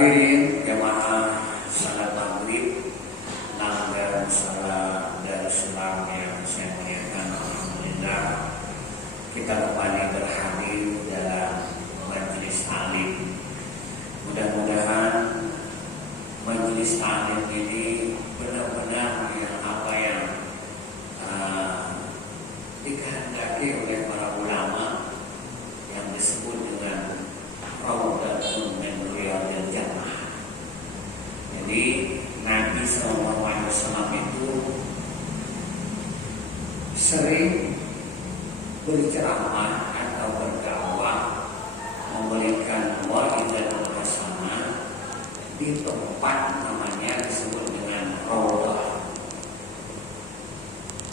Hadirin jamaah salat maghrib dan salat Darussalam yang saya muliakan, alhamdulillah kita kembali berhadir dalam majelis alim. Mudah-mudahan majelis alim ini benar-benar yang dikehendaki oleh para ulama yang disebut dengan Raudhatun min Riyadil Jannah. Jadi Nabi SAW itu sering berceramah atau berdakwah, memberikan wa'idah hasanah di tempat namanya disebut dengan Raudhah.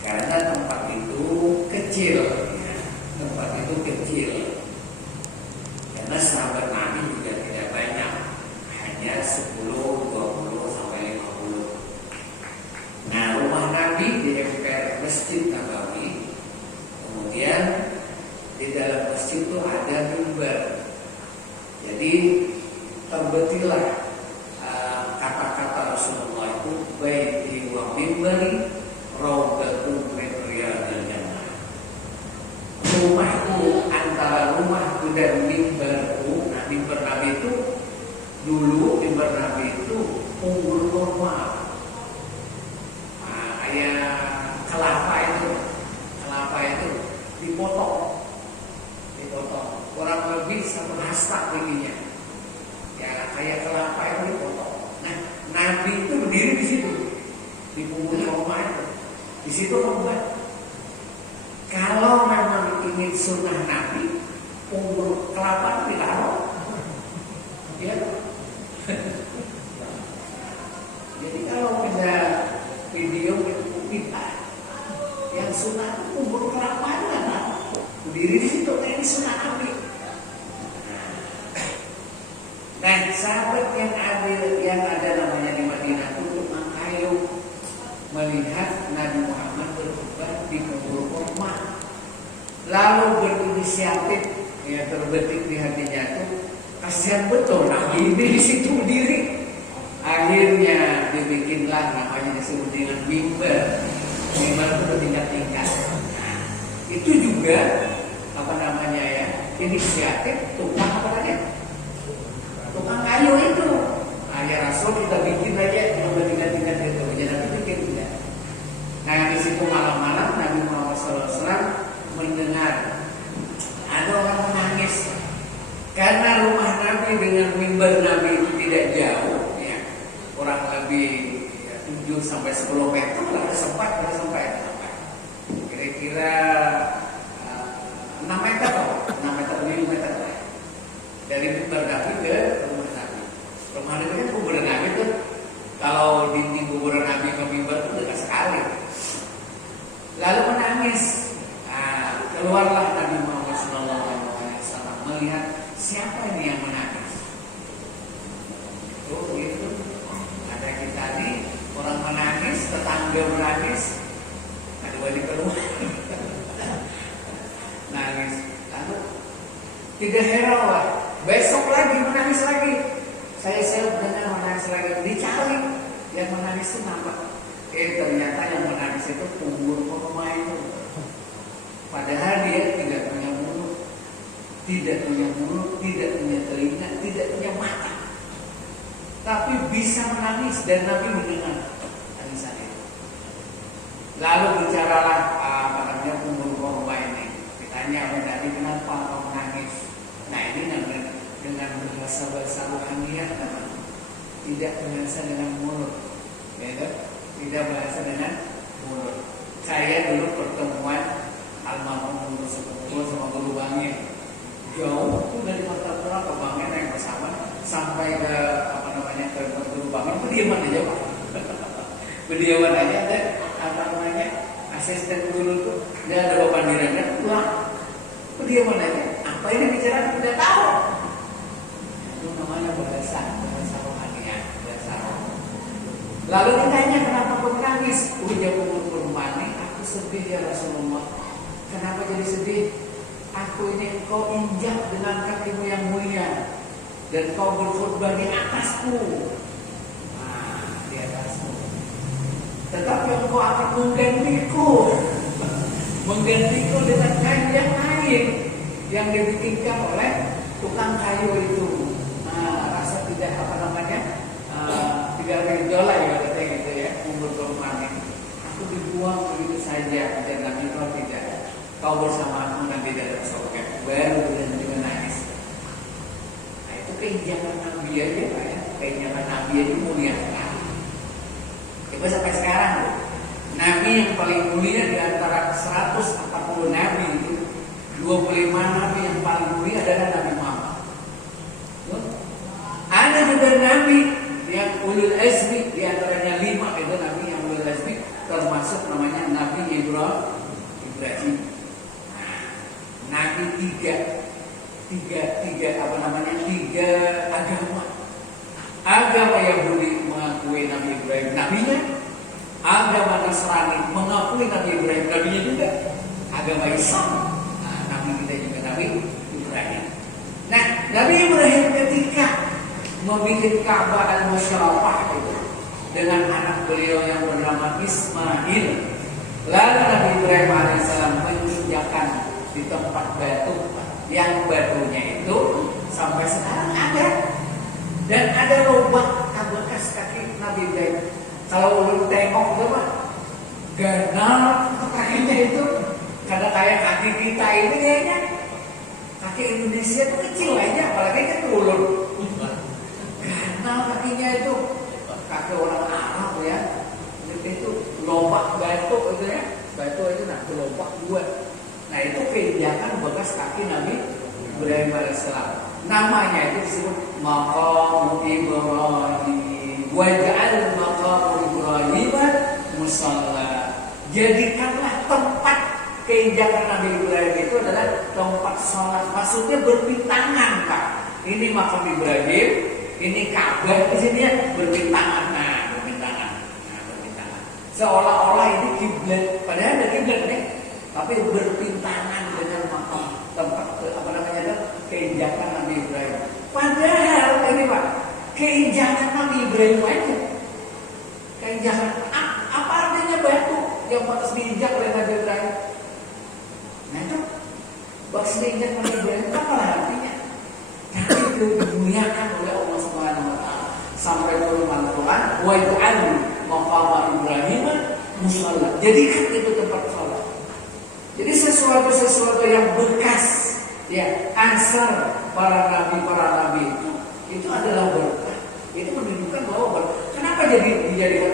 Karena tempat itu kecil, tempat itu kecil. Karena sahabat Nabi juga tidak banyak, hanya 10, 20 sampai 50. Nah, rumah Nabi di emper Masjid Nabawi. Kemudian di dalam masjid itu ada mimbar. Jadi terbetilah kata-kata Rasulullah itu baiti wa mimbari raudhatun min riyadil jannah. Rumahku antara rumahku dan mimbarku. Nah, mimbar Nabi itu dulu mimbar Nabi itu unggul normal. Kayak kelapa itu dipotong, kurang lebih 1 hasta tingginya. Ya kayak kelapa itu dipotong. Nah, Nabi itu berdiri di situ, di punggul rumah itu. Di situ membuat. Kalau memang ingin sunnah Nabi, punggul kelapa itu ditaruh. Ya. Jadi kalau ada video itu kita yang sunnah itu punggul kelapa itu kan, berdiri di situ kayak di sunnah Nabi. Nah, sahabat yang ada namanya di Madinah untuk mengkayu melihat Nabi Muhammad berkhutbah di kubur kurma, lalu berinisiatif, ya terbetik di hatinya itu kasihan betul Nabi ini di situ berdiri. Akhirnya dibikinlah namanya disebut dengan mimbar. Mimbar itu bertingkat-tingkat. Nah, itu juga inisiatif tukang tukang kayu itu. Ya Rasul kita bikin aja yang bertingkat-tingkat itu. Jangan bikin tidak. Nah, di situ malam-malam Nabi Muhammad SAW mendengar ada orang menangis karena rumah Nabi dengan mimbar Nabi itu tidak jauh, ya, kurang lebih 7 sampai 10 meter lah, sempat. Kira-kira 6 meter, 5 meter lah. Dari mimbar Nabi ke rumah Nabi. Rumah Nabi kan kuburan Nabi tuh, kalau dinding kuburan Nabi ke mimbar itu dekat sekali. Lalu menangis. Keluarlah Nabi Muhammad SAW melihat siapa ini yang menangis. Oh gitu. Ada kita nih orang menangis, tetangga menangis, ada keluar nangis. Lalu tidak heran lah. Besok lagi menangis lagi. Saya dengar menangis lagi. Dicari yang menangis itu nampak. Ternyata yang menangis itu punggul pemain itu. Padahal dia tidak punya mulut, tidak punya telinga, tidak punya mata, tapi bisa menangis dan Nabi mendengar tangisan itu. Lalu bicaralah punggul korma ini. Ditanya Nabi, kenapa kau menangis? Nah, ini dengan bahasa rohaniah, tidak bahasa dengan mulut, tidak bahasa dengan mulut. Saya dulu pertemuan almarhum guru sepupu sama guru Bangin, jauh tuh dari Martapura ke Bangin naik pesawat sampai ke ke guru Bangin, berdiaman aja Pak. Berdiaman aja dan asisten guru tuh dia ada bapak diranya pulang, berdiaman aja. Apa ini bicara tidak tahu. Itu namanya bahasa rohaniah, bahasa roh. Lalu ditanya kenapa kau menangis? Ujar umur mani, aku sedih ya Rasulullah. Kenapa jadi sedih? Aku ini engkau injak dengan kakimu yang mulia. dan kau berkhutbah di atasku. Nah, di atasku. Tetapi engkau akan menggantiku dengan kayu yang lain yang dibikinkan oleh tukang kayu itu. Nah, rasa tidak tidak ridho lah ya katanya gitu ya, umur bermain. Aku dibuang begitu saja dan Nabi kau tidak. Kau bersama aku nanti dalam surga. Baru dan juga nangis. Nah, itu keinjakan Nabi aja Pak ya. Keinjakan Nabi aja mulia sekali. Coba sampai sekarang loh. Nabi yang paling mulia di antara 140 Nabi itu 25 Nabi yang paling mulia adalah Nabi Muhammad. Ada juga Nabi yang ulul azmi, di antaranya 5 itu Nabi yang ulul azmi, termasuk namanya Nabi Ibrahim. Nah, Nabi tiga agama Yahudi mengakui Nabi Ibrahim nabinya, agama Nasrani mengakui Nabi Ibrahim nabinya juga, agama Islam, nah, Nabi kita juga Nabi Ibrahim. Nah, Nabi Ibrahim ketika membikin Ka'bah al-Musharrafah itu dengan anak beliau yang bernama Ismail, lalu Nabi Ibrahim alaihissalam menginjakan di tempat batu yang batunya itu sampai sekarang ada, dan ada lubang bekas kaki Nabi Ibrahim. Kalau ulun tengok itu mah ganal kakinya itu, kada kayak kaki kita ini kayaknya. Kaki Indonesia itu kecil aja, apalagi kan ulun. Ganal kakinya itu, kaki orang Arab ya. Itu lobak batu itu ya, batu itu nah lobak dua. Nah itu keinjakan bekas kaki Nabi Ibrahim alaihissalam. Namanya itu disebut Maqam Ibrahim. Waj'al Maqam Ibrahim musalla. Jadikanlah tempat keinjakan Nabi Ibrahim itu adalah tempat sholat. Maksudnya berpintangan Pak. Ini Maqam Ibrahim, ini Ka'bah, di sini ya berpintangan. Nah, berpintangan. Seolah-olah ini kiblat. Padahal ada kiblat nih. Tapi berpintangan dengan makam tempat keinjakan Nabi Ibrahim. Padahal ini Pak, keinjakan Nabi Ibrahim aja. Keinjakan apa artinya batu yang batas diinjak oleh Nabi Ibrahim? Nah itu batas diinjak Nabi Ibrahim apa artinya? Tapi itu dimuliakan oleh Allah Subhanahu Wa Taala sampai turun Al-Quran. Wa ya'al maqam Ibrahim musalla. Jadikan itu tempat sholat. Jadi sesuatu yang bekas, ya asar para nabi itu adalah berkah. Itu menunjukkan bahwa kenapa dijadikan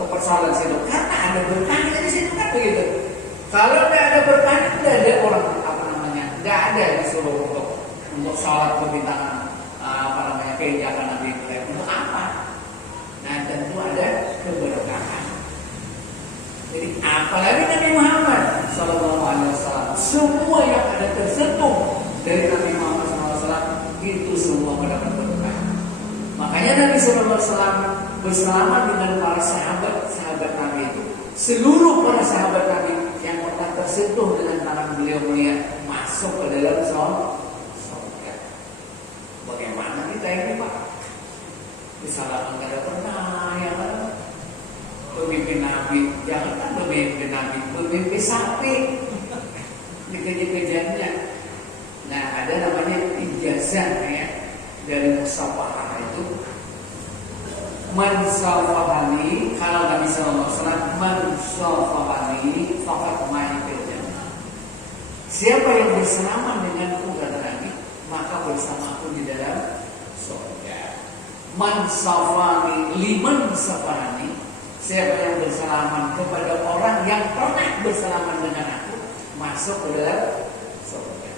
tempat salat situ? Karena ada berkahnya di situ kan begitu. Kalau tidak ada berkahnya, tidak ada orang tidak ada disuruh untuk salat berbintangan keinjakan Nabi Ibrahim. Untuk apa? Nah tentu ada keberkahan. Jadi apalagi Nabi Muhammad SAW, semua yang ada tersentuh dari Nabi Muhammad SAW itu semua mendapat berkah. Makanya Nabi SAW bersama dengan para sahabat Nabi itu, seluruh para sahabat Nabi yang pernah tersentuh dengan tangan beliau mulia masuk ke dalam surga. Bagaimana kita ini Pak? Bersalaman kada pernah ya kan? Pemimpin Nabi, jangan pemimpin Nabi, pemimpin sapi dikejar-kejarnya. Nah ada namanya ijazah ya dari musafahah itu. Man safahani, kalau Nabi SAW, man safahani faqad ma'i fil jannah. Siapa yang bersalaman denganku kata Nabi, maka bersamaku di dalam surga. Man safani liman safahani. Siapa yang bersalaman kepada orang yang pernah bersalaman dengan aku, masuk ke dalam surga.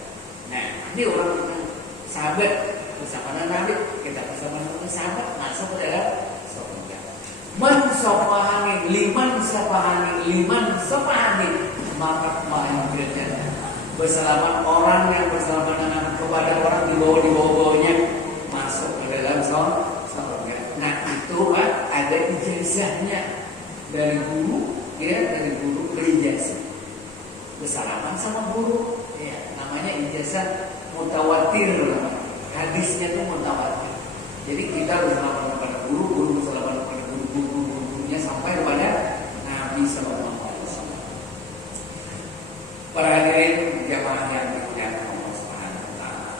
Nah, ini orang sahabat bersama dengan Nabi, kita bersama dengan sahabat masuk ke dalam surga. Man safahani liman safahani maka ma'a jannah. Bersalaman orang yang bersalaman dengan kepada orang di bawahnya masuk ke dalam surga. Nah, itu ada ijazahnya. Dari guru berijazah bersalaman sama guru ya, namanya ijazah mutawatir. hadisnya itu mutawatir. Jadi kita harus melakukan kepada guru, guru harus melakukan kepada guru-gurunya sampai kepada Nabi Sallallahu Alaihi Wasallam. Para hadirin jamaah yang dimuliakan Allah Subhanahu Wa Taala,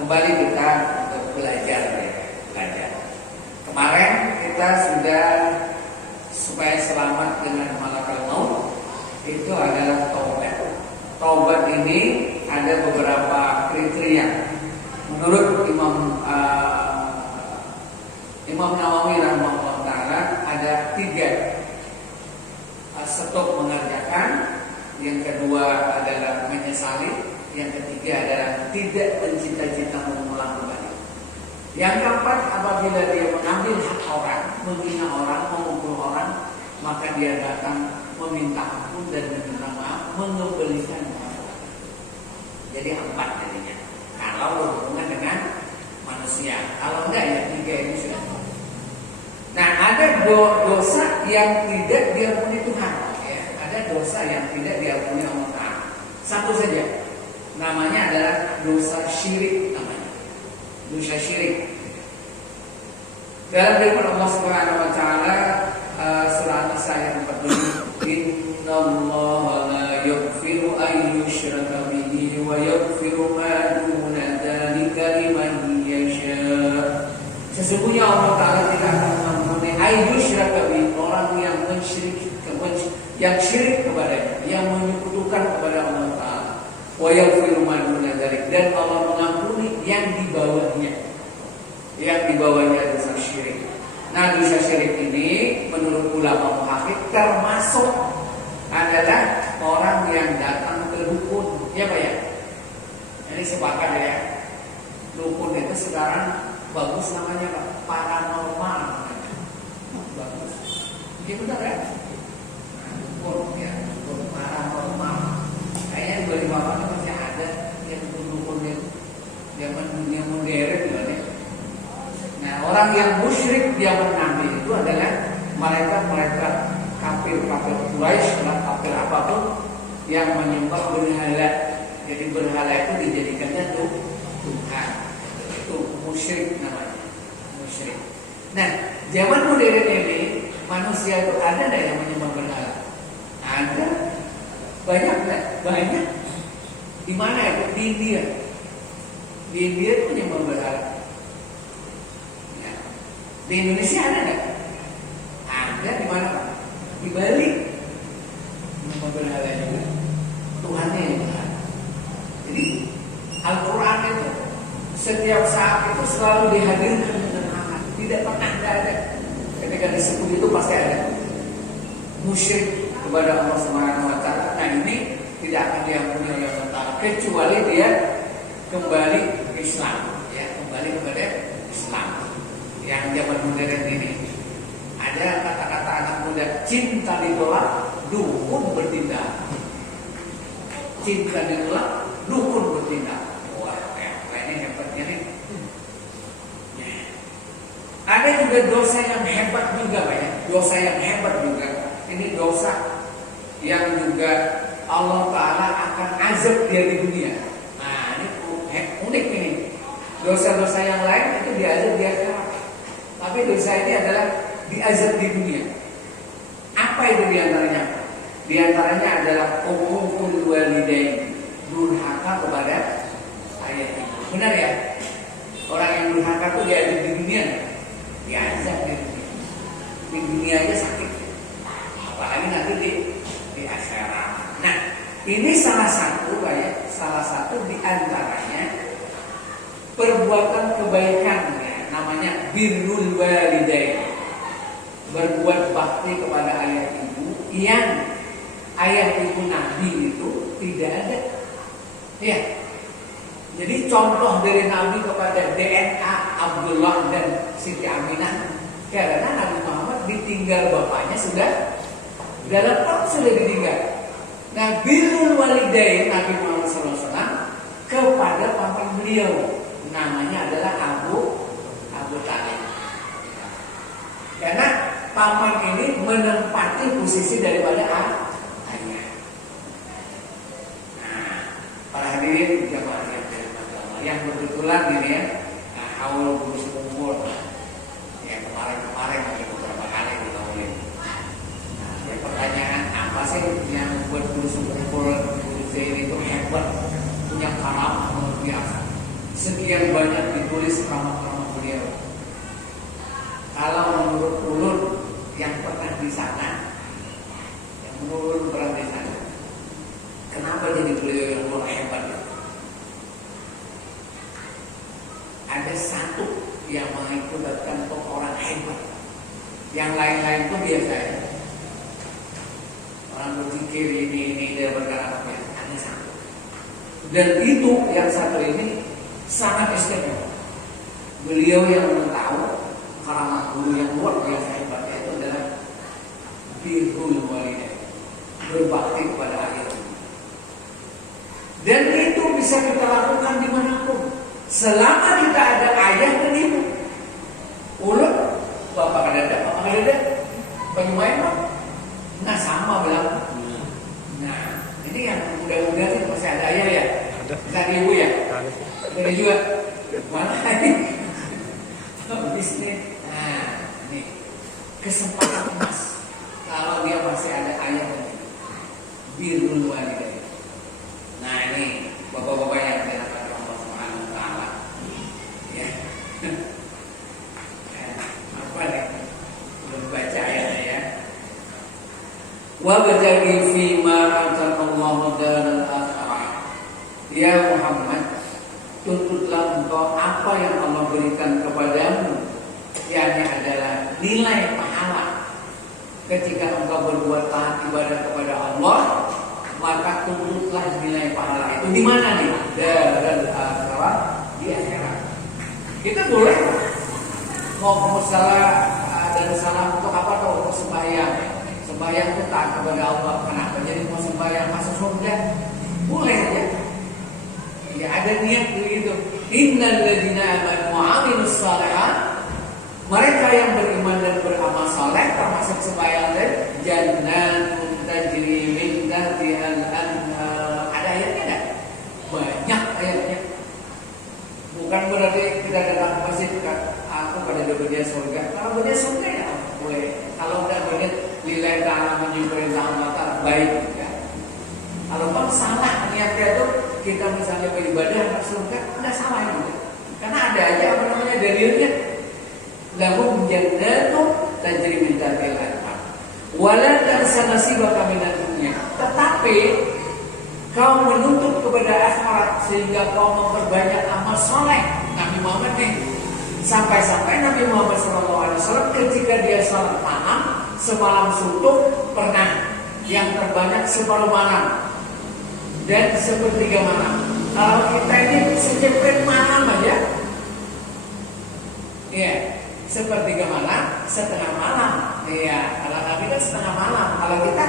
kembali kita untuk belajar. Kemarin kita sudah supaya selamat dengan malakal maut itu adalah taubat. Taubat ini ada beberapa kriteria. Menurut Imam Nawawi rahimahullah taala ada 3. Stop mengerjakan, yang kedua adalah menyesali, yang ketiga adalah tidak mencita-cita mengulang kembali. Yang keempat, apabila dia mengambil hak orang, menghina orang, memukul orang, maka dia datang meminta ampun dan meminta maaf, mengembalikan maaf. Jadi 4 jadinya. Kalau berhubungan dengan manusia, kalau enggak ya 3 ini sudah. Nah, ada dosa yang tidak diampuni Tuhan. Ya, ada dosa yang tidak diampuni Allah Ta'ala. Satu saja, namanya adalah dosa syirik namanya. Dosa syirik. Dalam firman Allah Subhanahu Wa Taala surah An-Nisa ayat 47, Innallaha la yaghfiru an yushraka bihi wa yaghfiru ma duna dzalika liman yasha. Sesungguhnya Allah Ta'ala tidak akan mengampuni ayyushraka bihi, orang yang yang syirik kepadanya, yang menyekutukan kepada Allah Ta'ala. Wa yaghfiru ma duna dzalika, dan Allah mengampuni yang di bawahnya. Yang di bawahnya dosa syirik. Nah, dosa syirik ini menurut ulama muhakkik termasuk adalah orang yang datang ke dukun. Ya Pak ya? Ini sepakat ya. Dukun itu sekarang bagus namanya Pak, paranormal. Bagus. Ini benar ya? Dukun ya, dukun paranormal. Kayaknya di Balikpapan masih ada yang dukun itu. Zaman dunia modern gimana? Nah, orang yang musyrik dia mengambil itu adalah mereka kafir Quraisy, kafir apapun yang menyembah berhala. Jadi berhala itu dijadikannya Tuhan. Itu musyrik namanya. Musyrik. Nah, zaman modern ini manusia itu ada enggak yang menyembah berhala? Ada. Banyak enggak? Banyak. Di mana itu? Di India. Di India itu menyembah berhala. Di Indonesia ada nggak? Ada. Di mana Pak? Di Bali. Nama berhala juga. Tuhannya yang berhala. Jadi Al-Quran itu setiap saat itu selalu dihadirkan dengan hangat. Tidak pernah ada. Ketika disebut itu pasti ada. Musyrik kepada Allah Subhanahu Wa Taala. Nah, ini tidak akan diampuni oleh Allah Taala kecuali dia kembali ke Islam. Ya, kembali kepada Islam. Yang zaman modern ini ada kata-kata anak muda, cinta ditolak, dukun bertindak. Cinta ditolak, dukun bertindak. Wah, ini hebatnya nih. Ada juga dosa yang hebat juga Pak ya. Dosa yang hebat juga. Ini dosa yang juga Allah Ta'ala akan azab dia di dunia. Nah, ini unik ini. Dosa-dosa yang lain itu diazab di akhirat. Tapi dosa ini adalah diazab di dunia. Apa itu diantaranya? Diantaranya adalah uququl walidain, durhaka kepada ayah ibu. Benar ya? Orang yang durhaka itu diazab di dunia, diazab di dunia. Di dunia aja sakit. Apalagi nanti di akhirat. Nah, ini salah satu kayak salah satu diantaranya perbuatan kebaikan. Namanya birrul walidain, berbuat bakti kepada ayah ibu yang ayah ibu Nabi itu tidak ada. Ya, jadi contoh dari Nabi kepada DNA Abdullah dan Siti Aminah karena Nabi Muhammad ditinggal bapaknya sudah dalam perut sudah ditinggal. Nah, birrul walidain Nabi Muhammad SAW kepada paman beliau namanya adalah Abu Talib. Karena paman ini menempati posisi daripada ayah. Nah, para hadirin jamaah yang dirahmati Allah, yang kebetulan ini ya, haul Gunung Kumpul. Ya kemarin ada beberapa kali dihaulin. Nah, ya pertanyaan apa sih yang membuat Gunung Kumpul ini itu hebat, punya karamah luar biasa. Sekian banyak ditulis karamah-karamah beliau. Kalau menurut ulun yang pernah di sana, yang menurut pernah di sana, kenapa jadi beliau yang luar hebat? Ada satu yang mengakibatkan orang hebat. Yang lain-lain itu biasa ya. Orang berpikir ini dia berkata apa? Ada satu. Dan itu yang satu ini sangat istimewa. Beliau yang tahu karamah guru yang luar biasa hebatnya itu adalah birrul walidain, berbakti kepada ayah. Dan itu bisa kita lakukan dimanapun. Selama kita ada ayah dan ibu. Ulun, bapak kadada, bagaimana Pak? Nah sama bilang. Nah, ini yang muda-muda sih masih ada ayah ya? Ada ibu ya? Ada juga. Mana ini? Bisnis. Nah, ini kesempatan emas. Kalau dia masih ada ayah dan ibu. Birrul walidain. Nah ini bapak-bapak yang dirahmati Allah Subhanahu wa taala. Ya. Apa nih? Belum baca ayatnya ya. Wa bajagi fi ma ataqallahu daral akhirah. Ya Muhammad, tuntutlah engkau apa yang Allah berikan kepadamu, yakni adalah nilai pahala. Ketika engkau berbuat taat ibadah kepada Allah, maka tuntutlah nilai pahala itu di mana nih? Daral akhirah, di akhirat. Kita boleh mau ke musala dan salam untuk apa tuh? Untuk sembahyang. Sembahyang itu taat kepada Allah. Kenapa jadi mau sembahyang masuk surga? Boleh saja. Ya ada niat begitu. Innal ladzina amanu wa 'amilus shalihat, mereka yang beriman dan beramal saleh termasuk sembahyang dan jannatun tajri min tahtihal anhar. Ada ayatnya enggak? Banyak ayatnya. Bukan berarti kita datang ke masjid aku pada berniat surga. Kalau berniat surga ya boleh. Kalau udah berniat lillahi ta'ala menyukai ta'ala baik ya. Kalau bang salah niatnya itu kita misalnya beribadah ke surga, enggak salah juga. Karena ada aja apa namanya dalilnya. Lahum jannatun tajri min tahtihal anhar. Wala tansa nasibaka minad dunya. Tetapi kau menuntut kepada akhirat sehingga kau memperbanyak amal soleh. Nabi Muhammad nih, sampai-sampai Nabi Muhammad SAW ketika dia salat malam semalam suntuk pernah yang terbanyak separuh malam dan sepertiga malam. Kalau kita ini secepet malam aja, ya sepertiga malam, setengah malam. Iya, kalau Nabi kan setengah malam. Kalau kita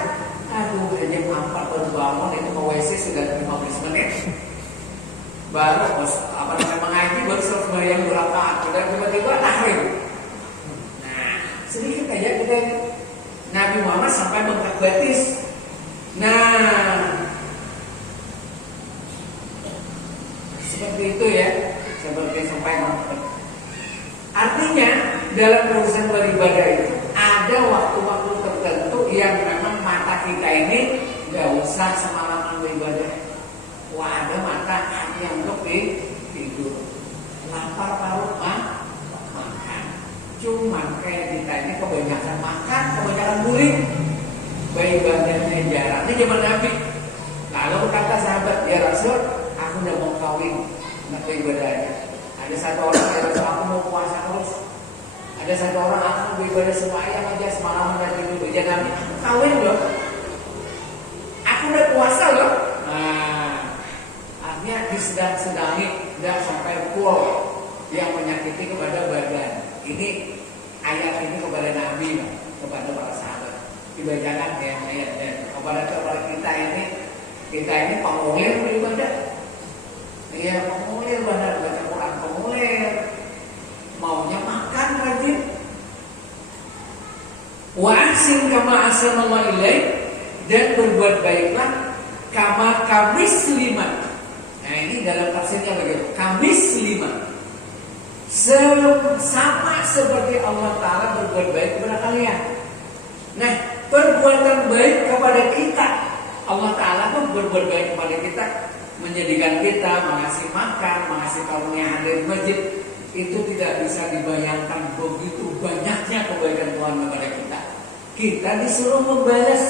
aduh, jam 4 baru bangun, itu ke WC sudah 15 menit. Baru apa namanya mengaji baru sembahyang berapa, dan tiba-tiba tahrim. Nah, sedikit aja kita Nabi Muhammad sampai bengkak betis. Nah, seperti itu ya, seperti sampai bengkak. Artinya dalam urusan beribadah itu ada waktu-waktu tertentu yang memang mata kita ini nggak usah semalaman beribadah. Wah, ada mata hanya untuk tidur. Lapar perut makan. Cuman kayak kita ini kebanyakan makan, kebanyakan guling. Ibadahnya jarang. Ini zaman Nabi. Lalu kata sahabat, ya Rasul, aku udah mau kawin, nggak ibadahnya. Ada satu orang yang Rasul, aku mau puasa terus. Ada satu orang aku beribadah sembahyang aja semalaman dan tidur. Jadi Nabi, kawin loh. Aku udah puasa loh. Nah, artinya disedang-sedangi, tidak sampai full yang menyakiti kepada badan. Ini ayat ini kepada Nabi, kepada para sahabat. Dibacakan ya ayatnya kepada kita ini pengulir beribadah. Iya, pengulir benar, baca Quran pengulir. Maunya makan rajin. Wa ahsin kama ahsanallahu ilaik, dan berbuat baiklah kama kamisliman Nah ini dalam tafsirnya begitu. Kamis 5. Sama seperti Allah Ta'ala berbuat baik kepada kalian. Nah, perbuatan baik kepada kita, Allah Ta'ala pun berbuat baik kepada kita, menjadikan kita, mengasih makan, mengasih karunia hadir masjid. Itu tidak bisa dibayangkan begitu banyaknya kebaikan Tuhan kepada kita. Kita disuruh membalas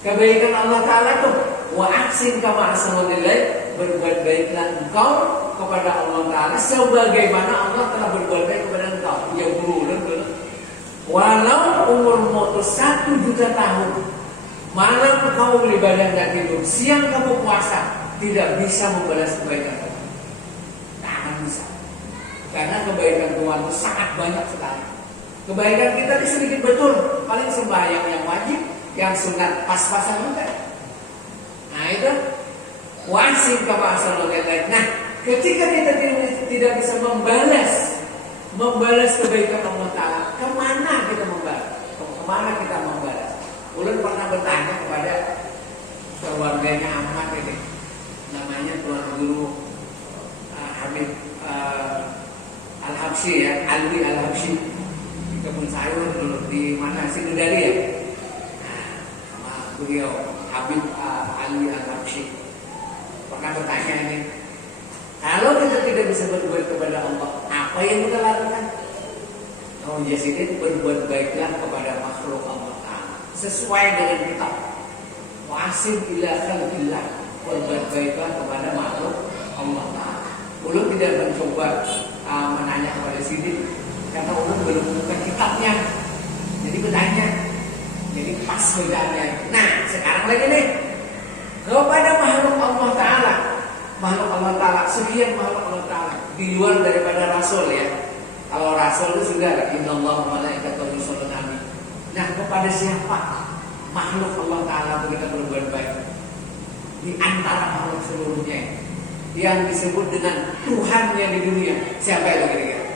kebaikan Allah Ta'ala tuh. Wa ahsin kama ahsanalillah, berbuat baiklah engkau kepada Allah Ta'ala sebagaimana Allah telah berbuat baik kepada engkau. Ya berulang. Walau umurmu 1 juta tahun, malam kamu beribadah dan tidur, siang kamu puasa, tidak bisa membalas kebaikan Tuhan. Tak akan bisa. Karena kebaikan Tuhan itu sangat banyak sekali. Kebaikan kita ini sedikit betul. Paling sembahyang yang wajib, yang sunat pas-pasan juga. Nah itu wajib kepasan lain. Nah ketika kita tidak bisa membalas kebaikan Allah Ta'ala, kemana kita membalas? Kemana kita membalas? Ulun pernah bertanya kepada keluarganya Ahmad ini, namanya Tuan Guru Habib Al-Habsyi ya, Alwi Al-Habsyi di kebun sayur dulu di mana sih dari ya. Nah, sama beliau Habib Alwi Al-Habsyi pernah bertanya ini, kalau kita tidak bisa berbuat kepada Allah, apa yang kita lakukan? Oh ya sih, berbuat baiklah kepada makhluk Allah Ta'ala sesuai dengan kitab. Wasil ila khalqillah, berbuat baiklah kepada makhluk Allah Ta'ala. Ulun tidak mencoba menanya kepada Siddiq karena ulun belum buka kitabnya. Jadi bertanya, jadi pas bedanya. Nah sekarang lagi nih kepada makhluk Allah Ta'ala. Makhluk Allah Ta'ala, sekian makhluk Allah Ta'ala di luar daripada Rasul ya. Kalau Rasul itu sudah innallaha wa malaikatahu yusholluna 'alan nabi. Nah kepada siapa makhluk Allah Ta'ala kita berbuat baik? Di antara makhluk seluruhnya yang disebut dengan Tuhan yang di dunia, siapa itu kira-kira?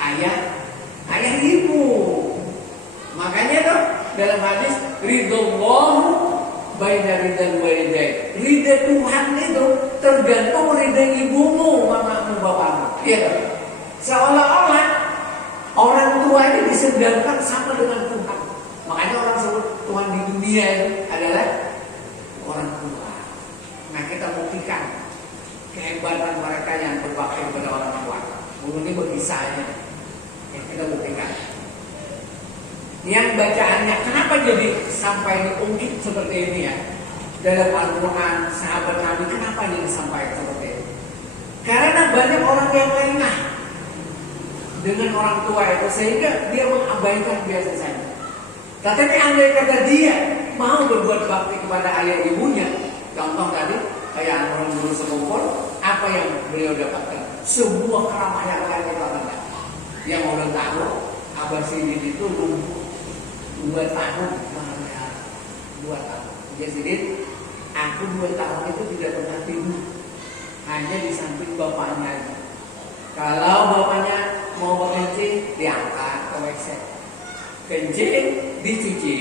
Ayah ibu. Makanya tuh dalam hadis ridallahu baina ridal walidain. Ridha Tuhan itu tergantung ridha ibumu, mamamu, bapakmu. Iya kan? Seolah-olah orang tua ini disedangkan sama dengan Tuhan. Makanya orang sebut Tuhan di dunia itu adalah orang tua. Nah kita buktikan kehebatan mereka yang berbakti kepada orang tua. Ini berkisahnya yang kita buktikan. Yang bacaannya kenapa jadi sampai diungkit seperti ini ya? Dalam Al-Quran sahabat Nabi kenapa ini disampaikan seperti ini? Karena banyak orang yang lengah dengan orang tua itu sehingga dia mengabaikan biasa saja. Tetapi andai kata dia mau berbuat bakti kepada ayah ibunya, contoh tadi kayak orang dulu sekumpul, apa yang beliau dapatkan? Sebuah keramaian yang lain kita dapat. Yang orang tahu Abah Siddiq itu lumpuh 2 tahun, 2 tahun. Jadi aku 2 tahun itu tidak pernah tidur, hanya di samping bapaknya. Kalau bapaknya mau berkencing, diangkat ke WC, kencing, dicuci,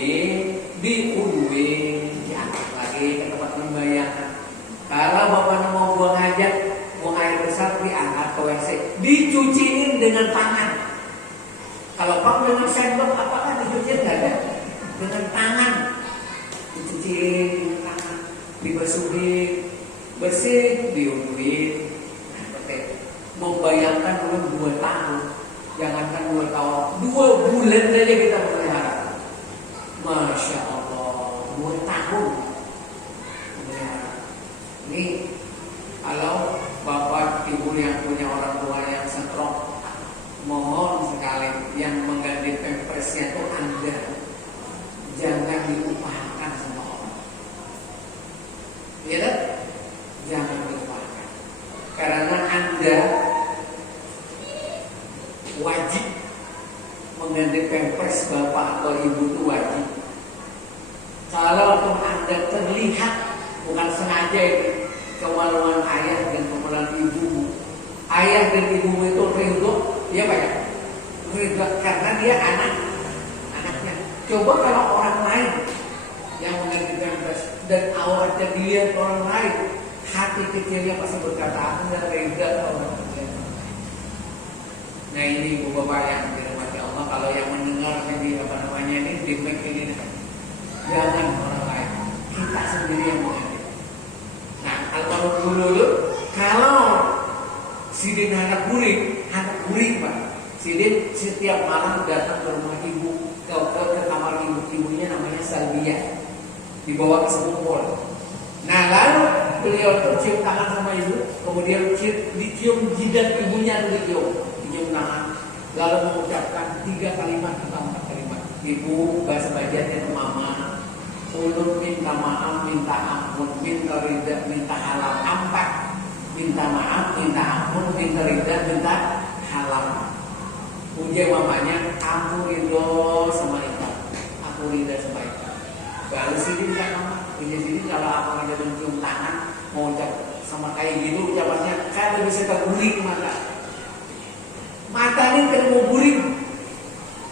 diuduin, diangkat lagi ke tempat pembayangan. Kalau bapaknya mau buang hajat, buang air besar, diangkat ke WC, dicuciin dengan tangan. Kalau pak dengan sendok, apakah dicuciin? Nggak ada. Dengan tangan, dicuciin dengan tangan, dibasuhin, bersih, diuduin. Membayangkan dulu 2 tahun, jangankan 2 tahun, 2 bulan saja kita melihara. Masya Allah, 2 tahun melihara. Ini kalau bapak ibu yang punya orang tua yang stroke, mohon sekali yang mengganti pampersnya itu Anda, jangan diupayakan sama orang. Iya kan? Jangan diupayakan, karena Anda wajib mengganti pampers bapak atau ibu itu wajib. Kalau Anda terlihat bukan sengaja itu kemaluan ayah dan kemaluan ibumu, ayah dan ibumu itu ridho, ya Pak ya, ridho karena dia anaknya. Coba kalau orang lain yang mengganti pampers dan awalnya dilihat orang lain hati kecilnya pasti berkata aku nggak reda kalau. Nah ini ibu bapak yang dirahmati Allah, kalau yang mendengar ini ini di mic ini, jangan orang lain, kita sendiri yang mengerti. Nah kalau dulu kalau Sidin anak burik pak, Sidin setiap malam datang ke rumah ibu, ke kamar ibunya namanya Salbia, dibawa ke sebuah. Nah lalu beliau cium tangan sama ibu, kemudian dicium jidat ibunya dulu dicium tangan, lalu mengucapkan 3 kalimat atau 4 kalimat. Ibu bahasa Bajannya ke mama, ulun minta maaf, minta ampun, minta ridha, minta halal. 4, minta maaf, minta ampun, minta ridha, minta halal. Puja mamanya, aku ridho sama itu, aku ridha sama itu. Baru Sidin kan mama, puja Sidin kalau apa aja mencium tangan, mau ucap sama kayak gitu ucapannya, kan bisa terguling mata ini terlalu guring.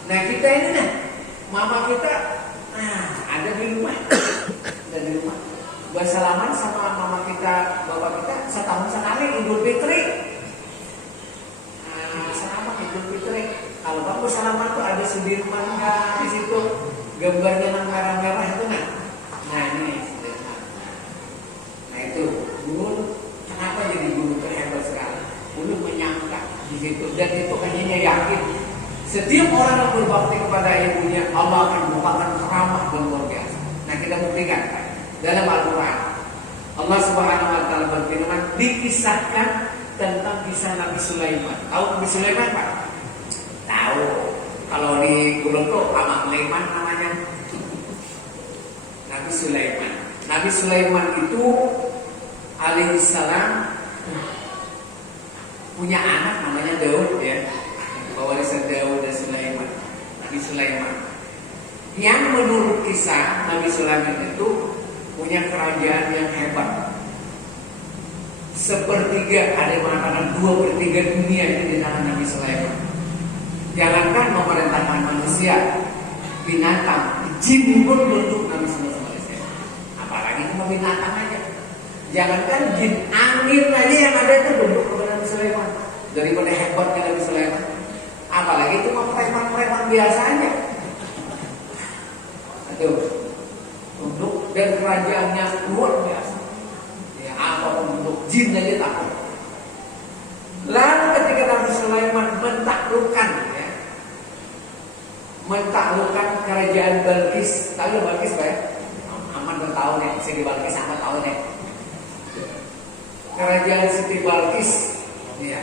Nah kita ini nih, mama kita ada di rumah, Gua salaman sama mama kita, bapak kita setahun sekali Idul Fitri. Selamat Idul Fitri. Kalau kamu salaman tuh ada Sudirman di situ, gambarnya yang merah-merah itu nah. Nah ini Sudirman. Nah itu dulu kenapa jadi guru terhebat sekali? Dulu menyangka di situ dan itu hanya yakin. Setiap orang yang berbakti kepada ibunya, Allah akan bukakan keramat dan luar biasa. Nah kita buktikan dalam Al-Quran. Allah Subhanahu Wa Taala berfirman, dikisahkan tentang kisah Nabi Sulaiman. Tahu Nabi Sulaiman Pak? Tahu. Kalau di Gunung tuh Amak Sulaiman namanya. Nabi Sulaiman. Nabi Sulaiman itu alaihissalam punya anak namanya Daud ya. Warisan Daud dan Sulaiman. Nabi Sulaiman. Yang menurut kisah Nabi Sulaiman itu punya kerajaan yang hebat. Sepertiga, ada yang mengatakan 2/3 dunia itu di tangan Nabi Sulaiman. Jangankan memerintahkan manusia, binatang, jin pun tunduk Nabi Sulaiman. Apalagi cuma binatang aja. Jangankan jin, angin aja yang ada itu tunduk kepada Nabi Sulaiman. Daripada hebatnya Nabi Sulaiman. Apalagi itu preman-preman biasanya. Aduh, tunduk dan kerajaannya luar biasa. Ya, apapun bentuk jin aja takut. Lalu ketika Nabi Sulaiman mentaklukkan kerajaan Balkis, tahu ya Balkis Pak? Aman bertahun ya, Siti Balkis aman tahun ya. Kerajaan Siti Balkis, ya,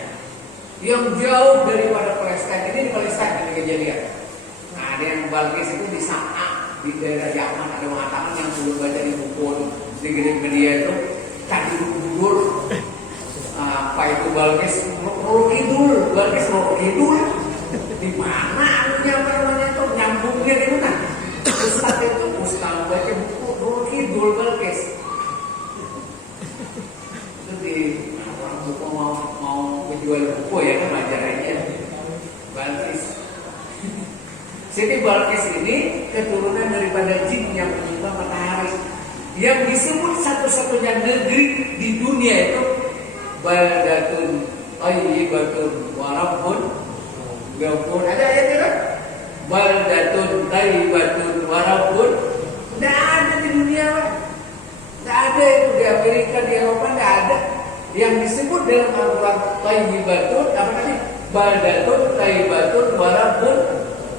yang jauh daripada Palestina. Ini di Palestina ini kejadian. Nah, ada yang Balkis itu di San'a, di daerah Yaman, ada mengatakan yang dulu baca di buku di media itu tadi gugur apa itu Balkis Rokidul, Balkis Rokidul di mana anunya apa namanya itu nyambungnya itu kan Ustaz itu Ustaz baca buku Rokidul Balkis itu di orang buku mau menjual buku ya kan ajarannya Balkis. Jadi Balkis ini keturunan daripada jin yang menyembah matahari, yang disebut satu-satunya negeri di dunia itu baldatun thayyibatun wa rabbun ghafur. Ada ayatnya kan? Baldatun thayyibatun wa rabbun. Tidak ada di dunia, Pak. Tidak ada itu di Amerika, di Eropa tidak ada. Yang disebut dalam Al-Quran thayyibatun apa tadi? Baldatun thayyibatun wa rabbun.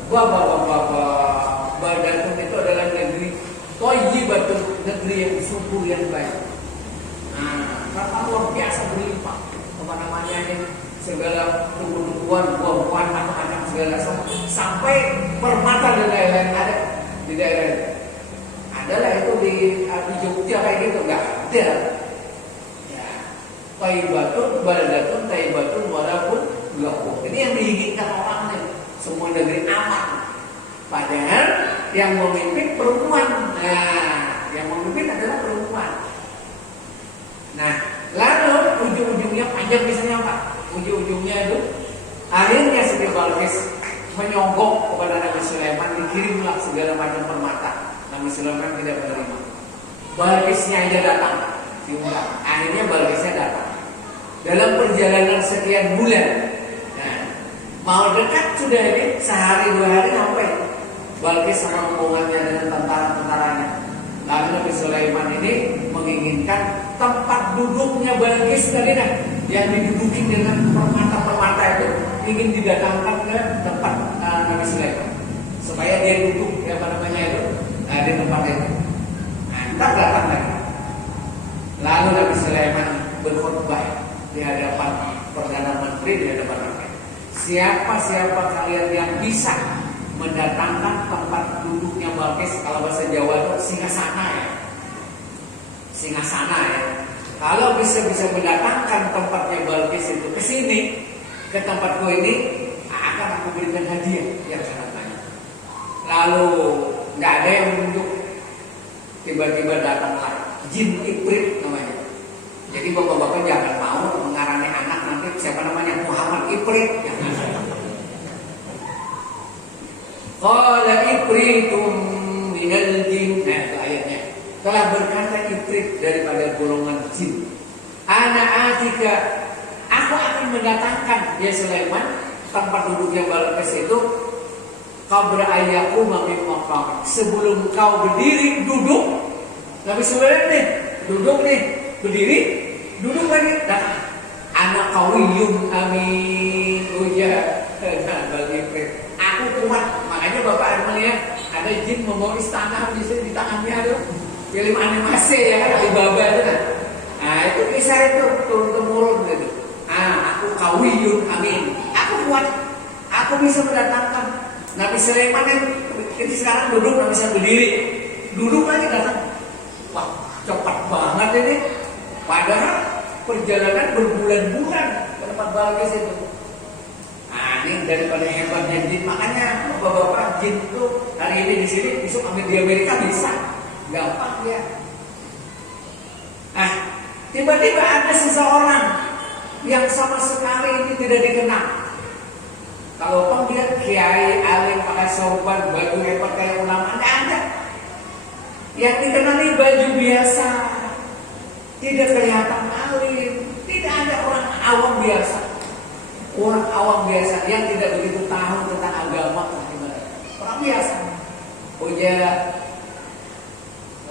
Baldatun itu adalah negeri thayyibatun, negeri yang subur yang baik. Nah, karena luar biasa berlimpah kemana-mana ini segala tumbuh-tumbuhan, buah-buahan, macam-macam segala sampai permata dan lain-lain ada di daerah itu. Adalah itu di Jogja kayak gitu nggak ada. Ya, thayyibatun, baldatun, thayyibatun, walaupun ghafur. Ini yang diinginkan orang nih, semua negeri aman. Padahal yang memimpin perempuan. Nah, yang memimpin adalah perempuan. Nah, lalu ujung-ujungnya panjang misalnya Pak. Ujung-ujungnya itu akhirnya Siti Balkis menyogok kepada Nabi Sulaiman, dikirimlah segala macam permata. Nabi Sulaiman tidak menerima. Balkisnya aja datang. diundang. Akhirnya Balkisnya datang. Dalam perjalanan sekian bulan, nah, mau dekat sudah ini, sehari 2 hari sampai Balkis sama rombongannya dengan tentara-tentaranya. Lalu Nabi Sulaiman ini menginginkan tempat duduknya Balkis tadi yang diduduki dengan permata-permata itu ingin didatangkan ke tempat Nabi Sulaiman supaya dia duduk di tempat itu. Nah, ntar datang lagi. Lalu Nabi Sulaiman berkhutbah di hadapan Perdana Menteri, di hadapan rakyat. Siapa kalian yang bisa mendatangkan tempat duduknya Balkis, kalau bahasa Jawa itu singgasana ya. Singgasana ya. Kalau bisa mendatangkan tempatnya Balkis itu ke sini, ke tempatku ini, akan aku berikan hadiah yang sangat banyak. Lalu nggak ada yang menunduk. Tiba-tiba datanglah jin Ifrit namanya. Jadi bapak-bapak jangan mau mengarani anak nanti siapa namanya Muhammad Ifrit. Qala Ifritum minal jin. Nah, itu ayatnya. Telah berkata Ifrit daripada golongan jin. Ana atika, aku akan mendatangkan ya Sulaiman tempat duduknya Balkis itu qabla ayyaku mamim maqam. Sebelum kau berdiri duduk, Nabi Sulaiman nih duduk nih, berdiri duduk lagi. Nah, anak qawiyyun amin uja. Aku kuat. Makanya Bapak Arman ya, ada jin membawa istana di tangannya tuh. Film animasi ya kan, Alibaba itu kan. Nah, itu kisah itu turun temurun gitu. Aku qawiyyun amin. Aku kuat. Aku bisa mendatangkan. Nabi Sulaiman ini sekarang duduk, nggak bisa berdiri. Duduk lagi datang. Wah, cepat banget ini. Padahal perjalanan berbulan-bulan ke tempat Balkis itu. Nah, ini daripada hebatnya jin. Makanya bapak-bapak jin itu hari ini di sini, besok ambil di Amerika bisa. Gampang ya. Nah, tiba-tiba ada seseorang yang sama sekali ini tidak dikenal. Kalau orang dia kiai, alim, pakai sorban, baju hebat kayak ulama, nggak ada. Yang dikenal ini baju biasa, tidak kelihatan alim, tidak ada orang awam biasa. Orang awam biasa yang tidak begitu tahu tentang agama, orang biasa. Ujar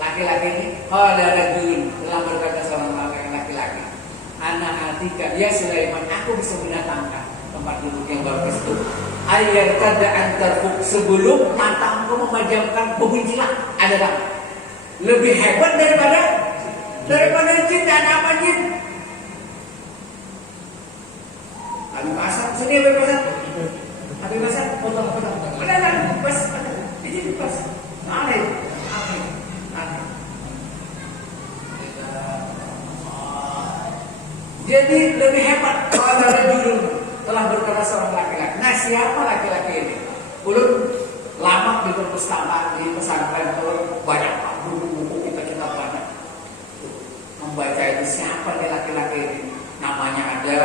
laki-laki ini, qala rajulun, telah berkata seorang laki-laki, ana atika ya Sulaiman, aku bisa mendatangkan tempat duduk yang Balkis itu. Ayat kada antarfuk, sebelum matamu memejamkan pembincilan. Ada tak? Lebih hebat daripada jin. Dan apa jin? Habib Hasan, sini Habib Hasan. Habib Hasan, potong. Benar, pas. Ini pas. Aneh. Jadi lebih hebat kalau ada judul telah berkata seorang laki-laki. Nah, siapa laki-laki ini? Ulun lama di perpustakaan di pesantren, banyak buku-buku kita banyak membaca itu. Siapa nih laki-laki ini? Namanya ada,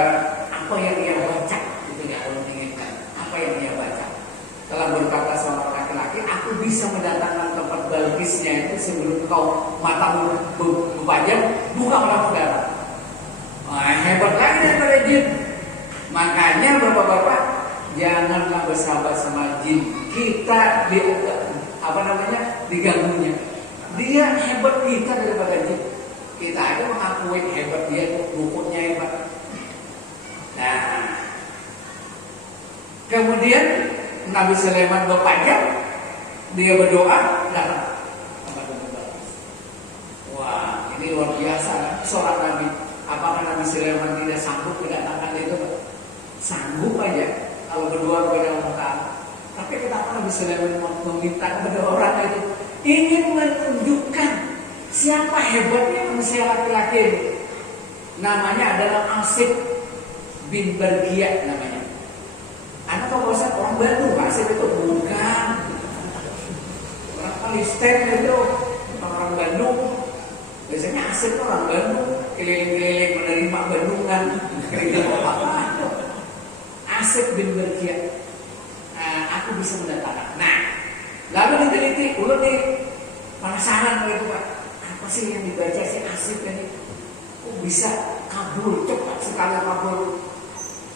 apa yang dia baca? Itu yang ulun inginkan. Apa yang dia baca? Telah berkata seorang laki-laki, aku bisa mendatangkan tempat Balkisnya itu sebelum kau matamu berpajang, buka orang darah. Hebat lagi daripada jin. Makanya bapak-bapak janganlah bersahabat sama jin. Kita diganggunya. Dia hebat kita daripada jin. Kita aja mengakui hebat dia, bukunya hebat. Nah, kemudian Nabi Sulaiman berpajang, dia berdoa, datang. Wah, ini luar biasa seorang Nabi. Apakah Nabi Sulaiman tidak sanggup mendatangkan itu? Sanggup aja kalau berdoa kepada Allah Ta'ala. Tapi kenapa Nabi Sulaiman meminta kepada orang itu? Ingin menunjukkan siapa hebatnya manusia laki-laki ini. Namanya adalah Asif bin Bargia namanya. Anak kau bosan orang Bandung, Asif itu bukan. Orang Palestina itu orang Bandung. Biasanya Asif itu orang Bandung, keliling-keliling menerima Bandungan, keliling apa-apa. Asif bin Bargia, aku bisa mendatangkan. Nah, lalu diteliti, ulun nih penasaran itu Pak, apa sih yang dibaca si Asif ini? Kok bisa kabul, cepat sekali kabul.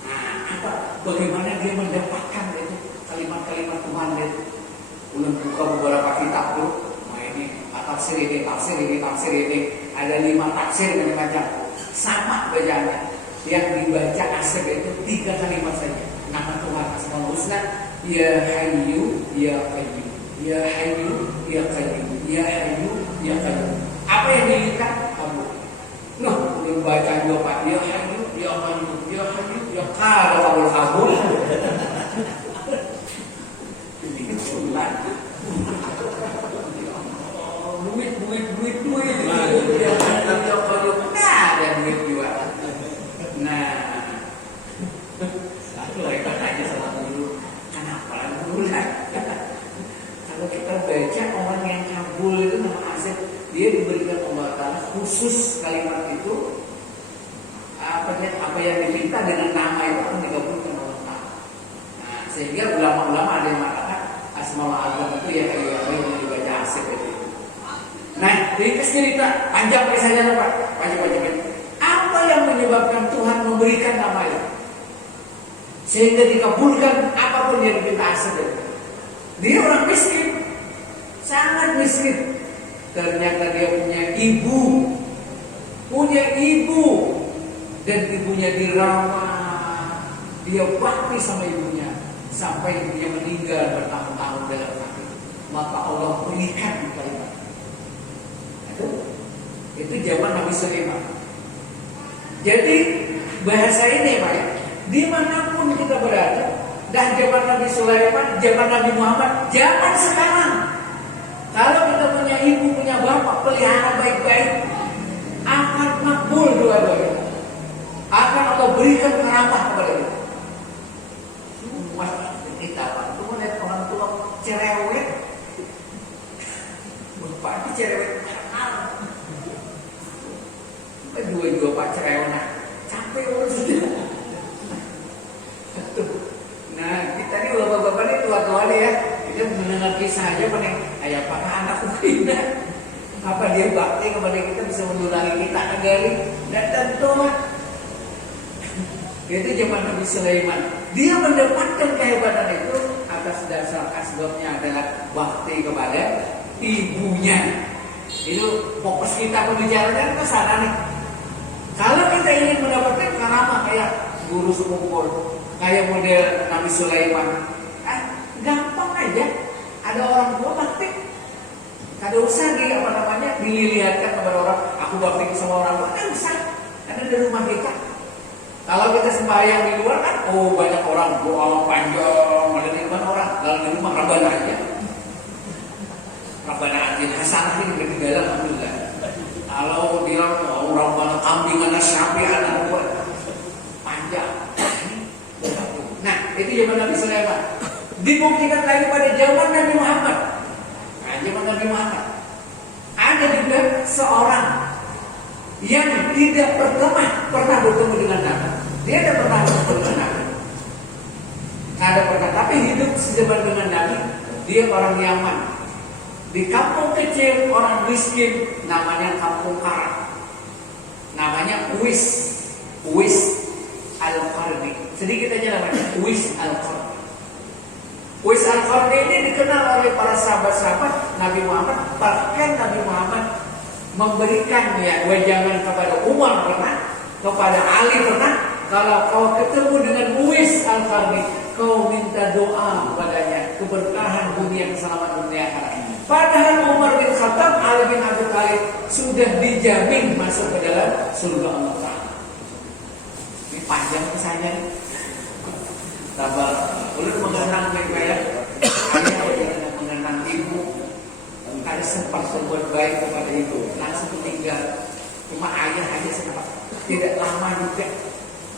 Nah, apa? Bagaimana dia mendapatkan itu kalimat-kalimat Tuhan itu? Ulang buka beberapa kitab tuh. Nah ini tafsir ini, tafsir ini, tafsir ini. Ada 5 tafsir macam-macam. Sama bacaannya. Yang dibaca Asep itu 3 kalimat saja. Nama Tuhan Asmaul Husna, Ya Hayyu, Ya Qayyum. Ya Hayyu, Ya Qayyum. Ya Hayyu, Ya Qayyum. Apa yang diinginkan? Kabul. Nah, udah baca juga Pak. Ya Hayyu, Ya Qayyum. Ya Hayyu, Ya Qayyum. Kabul. Ini sulit. Duit. Ya Qayyum. Nah, ada duit juga. Nah, satu lekat aja sama dulu. Kenapa bulan? Kalau kita baca orang yang kabul itu nama Asep, dia diberikan Allah Ta'ala khusus kalimat itu apa yang diminta dengan nama itu akan digabungkan Allah Ta'ala. Nah, sehingga ulama-ulama ada yang mengatakan Asmaul Azam itu ya kayak yang dibaca Asep itu. Nah, ringkas cerita panjang kisahnya Pak, panjang. Apa yang menyebabkan Tuhan memberikan nama itu sehingga dikabulkan apapun yang diminta Asep itu? Dia orang miskin, sangat miskin. Ternyata dia punya ibu, dan ibunya dirawat. Dia bakti sama ibunya sampai ibunya meninggal bertahun-tahun dalam sakit. Maka Allah berikan kalimat. Itu zaman Nabi Sulaiman. Jadi bahasa ini Pak, dimanapun kita berada, dan zaman Nabi Sulaiman, zaman Nabi Muhammad, zaman sekarang, kalau kita punya ibu, punya bapak, pelihara baik-baik, akan makbul doa-doa. Akan Allah berikan karamah kepada kita. Semua kita Pak, itu melihat orang tua cerewet, bapak cerewet. Dua Pak cerewet, capek sudah. Nah, kita ini bapak-bapak ini tua-tua nih ya. Kita mendengar kisah aja paling ayah Pak anak kita. Apa dia bakti kepada kita bisa mendulangi kita negari dan tentu itu zaman Nabi Sulaiman. Dia mendapatkan kehebatan itu atas dasar asbabnya adalah bakti kepada ibunya. Itu fokus kita pembicaraan ke sana nih. Kalau kita ingin mendapatkan karamah kayak guru sekumpul, kayak model Nabi Sulaiman, gampang aja. Ada orang tua bakti, kada usah dilihatkan kepada orang. Aku bakti sama orang tua, kan bisa. Karena di rumah kita. Kalau kita sembahyang di luar kan, banyak orang doa panjang, ada di rumah orang. Kalau di rumah Rabbana aja, Rabbana atin hasanah ini ketinggalan, alhamdulillah. Kalau bilang Rabbana kambing anak sapi anak buat panjang. Nah, itu zaman Nabi Sulaiman. Dibuktikan lagi pada zaman Nabi Muhammad. Nah, zaman Nabi Muhammad ada juga seorang yang tidak pernah bertemu dengan Nabi. Dia tidak pernah bertemu dengan Nabi. Ada pernah, tapi hidup sejaman dengan Nabi. Dia orang Yaman. Di kampung kecil orang miskin, namanya Kampung Karak. Namanya Uwais Al-Qarni. Sedikit aja namanya Uwais Al-Qarni. Uwais Al-Qarni ini dikenal oleh para sahabat-sahabat Nabi Muhammad. Bahkan Nabi Muhammad memberikan wejangan kepada Umar pernah, kepada Ali pernah. Kalau kau ketemu dengan Uwais Al-Qarni, kau minta doa padanya, keberkahan dunia, keselamatan dunia akhirat. Padahal Umar bin Khattab, Ali bin Abi Thalib sudah dijamin masuk ke dalam surga Allah Ta'ala. Ini panjang kisahnya. Sabar, ulun mengenang baik-baik. Ayah mengenang ibu, kada sempat berbuat baik kepada ibu, langsung meninggal. Cuma ayah aja sempat, tidak lama juga,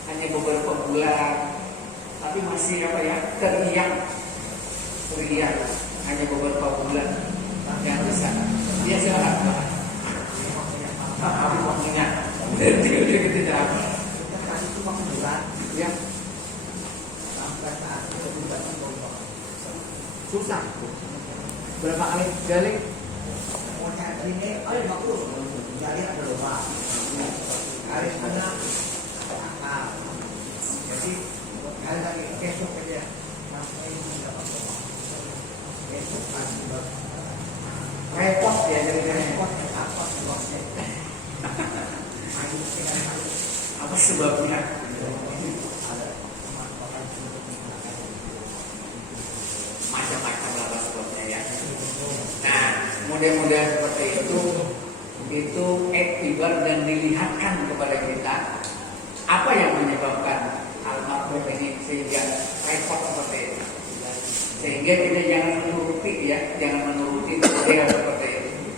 hanya beberapa bulan, tapi masih teriak, hanya beberapa bulan. Yang bisa, dia silakan. Aku mau ingat, dia tidak apa. Itu mau bulan, ya. Sampai saat itu tidak susah. Berapa kali gali? Mau cari ini, bagus. Jadi ada lupa. Hari mana akal. Jadi hari lagi besok aja sampai besok pagi repot ya, jadi repot apa sebabnya? Apa sebabnya? Macam-macam lah sebabnya ya. Nah, model-model seperti itu iktibar dan dilihatkan kepada kita apa yang menyebabkan almarhum ini sehingga repot seperti itu. Sehingga kita jangan menuruti model seperti itu.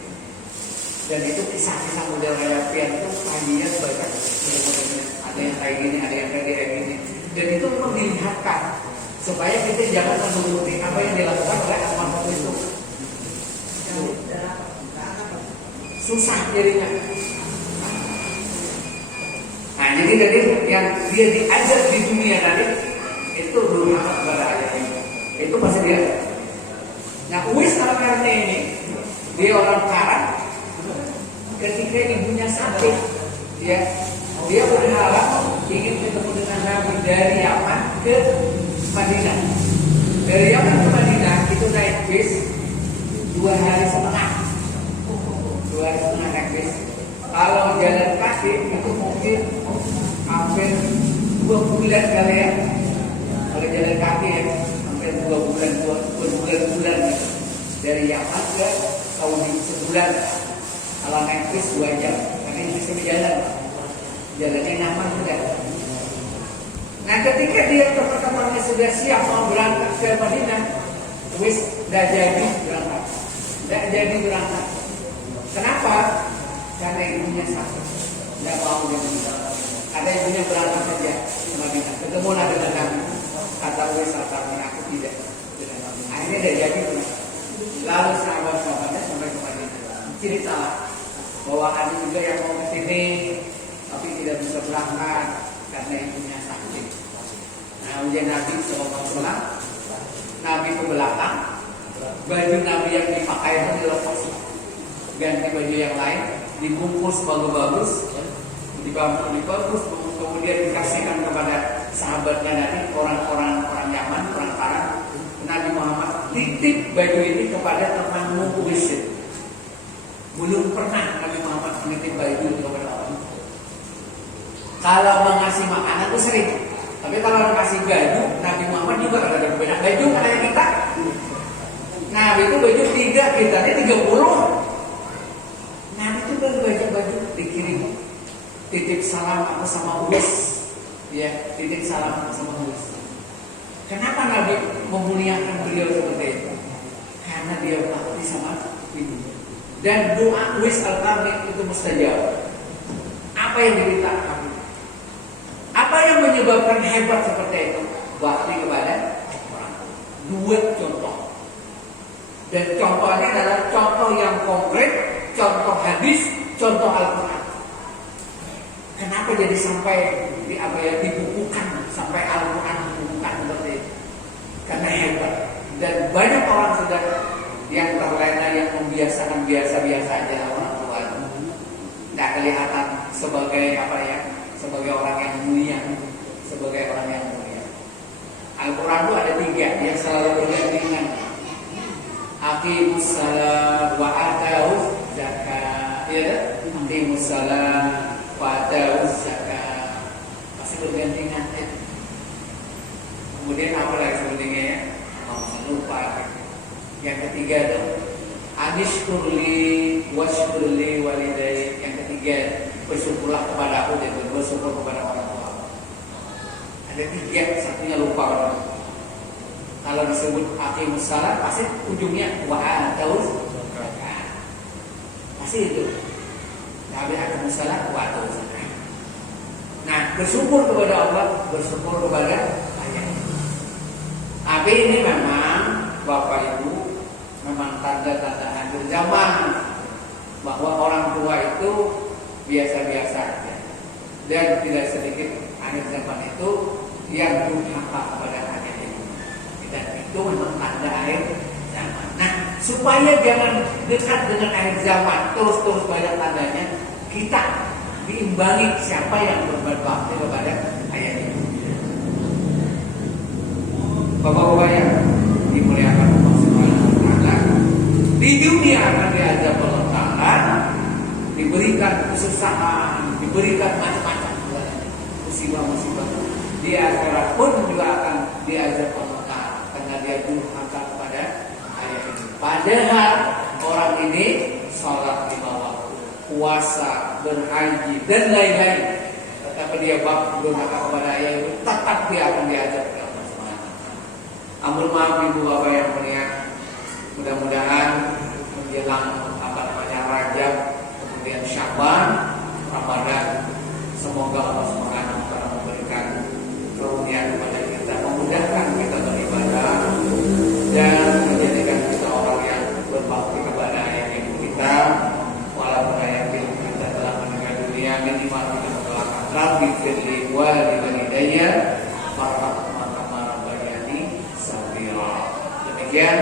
Dan itu kisah-kisah model relapian itu kajian banyak. Ada yang kayak gini, ada yang kayak gini. Dan itu memang dilihatkan supaya kita jangan menuruti apa yang dilakukan oleh almarhum itu. Susah jadinya. Nah, jadi tadi yang dia diajar di dunia tadi itu durhaka kepada ayahnya. Itu pasti dia. Nah, Uwais Al-Qarni ini dia orang Karat. Ketika ibunya sakit, dia berharap ingin ketemu dengan Nabi dari Yaman ke Madinah. Dari Yaman ke Madinah itu naik bis 2 hari setengah. 2 hari setengah naik bis. Kalau jalan kaki itu mungkin hampir 2 bulan kali ya. Kalau jalan kaki ya, hampir 2 bulan gitu. Dari Yaman ke Saudi sebulan. Kalau naik bis 2 jam, karena ini bisa berjalan. Jalannya nyaman juga. Nah, ketika dia teman-temannya sudah siap mau berangkat ke Madinah, wis dah jadi berangkat. Kenapa? Karena ibunya sakit, tidak mau dia meninggal. Ada ibunya berangkat saja ke Madinah, ketemulah dengan Nabi. Kata Uwais Al-Qarni, aku tidak. Akhirnya dia jadi berangkat. Lalu sahabat-sahabatnya sampai ke Madinah. Cerita bahwa ada juga yang mau ke sini tapi tidak bisa berangkat karena ibunya sakit. Nah, ujian Nabi SAW, Nabi ke belakang, baju Nabi yang dipakai itu dilepas, ganti baju yang lain, dibungkus bagus-bagus, dibungkus, kemudian dikasihkan kepada sahabatnya Nabi, orang Yaman, orang Arab. Nabi Muhammad titip baju ini kepada temanmu Uwais. Belum pernah Nabi Muhammad menitip baju kepada orang. Kalau mengasih makanan itu sering, tapi kalau mengasih baju, Nabi Muhammad juga ada banyak baju kayak kita. Nabi itu baju 3, kita ini 30. Nabi itu baju dikirim. Titip salam aku sama Uwais. Ya, titip salam aku sama Uwais. Kenapa Nabi memuliakan beliau seperti itu? Karena dia bakti sama ibu. Dan doa Uwais Al-Qarni itu mustajab. Apa yang diminta kami? Apa yang menyebabkan hebat seperti itu? Bakti kepada orang tua. 2 contoh. Dan contohnya adalah contoh yang konkret, contoh hadis, contoh Al-Quran. Kenapa jadi sampai dibukukan sampai Al-Quran dibukukan seperti itu? Karena hebat. Dan banyak orang sudah yang terlena, yang membiasakan biasa-biasa aja orang tua, nggak kelihatan sebagai sebagai orang yang mulia, sebagai orang yang mulia. Al-Quran itu ada 3 yang selalu bergandengan. Aqimus salam wa atawuz zakat, ya, aqimus salam wa atawuz zakat, pasti bergandengan. Kemudian apa lagi sebenarnya ya? Lupa. Yang ketiga itu anishkurli washkurli walidayya. Yang ketiga, bersyukurlah kepada aku dan bersyukur kepada orang tua. Ada 3, satunya lupa orang. Kalau disebut aqimus shalah pasti ujungnya wa atawuz zakat. Pasti itu. Nabi aqimus shalah wa atawuz zakat. Nah, bersyukur kepada Allah, bersyukur kepada ayah. Tapi ini memang Bapak Ibu, memang tanda-tanda akhir zaman bahwa orang tua itu biasa-biasa saja. Dan tidak sedikit akhir zaman itu yang durhaka kepada anak itu. Dan itu memang tanda akhir zaman. Nah, supaya jangan dekat dengan akhir zaman, terus-terus banyak tandanya, kita diimbangi siapa yang berbuat bakti kepada ayah ibu. Bapak-bapak yang dimuliakan Allah Subhanahu wa taala, di dunia akan diajak Allah Taala, diberikan kesusahan, diberikan macam-macam musibah-musibah. Di akhirat pun juga akan diajak Allah Taala karena dia durhaka kepada ayah ibu. Padahal orang ini sholat di bawah, puasa, berhaji dan lain-lain, tetapi dia durhaka kepada ayah ibu, tetap dia akan diajak ke Allah Subhanahu wa taala. Ampun maaf ibu bapak yang mulia, mudah-mudahan menjelang Rajab, kemudian Syaban, Ramadan, semoga Allah Subhanahu wa taala memberikan karunia kepada kita, memudahkan kita beribadah dan menjadikan kita orang yang berbakti kepada ayah ibu kita. Walaupun ayah ibu kita telah meninggal dunia, minimal kita mendoakan Rabbi firli walidayya warhamhuma kama rabbayani shaghira. Demikian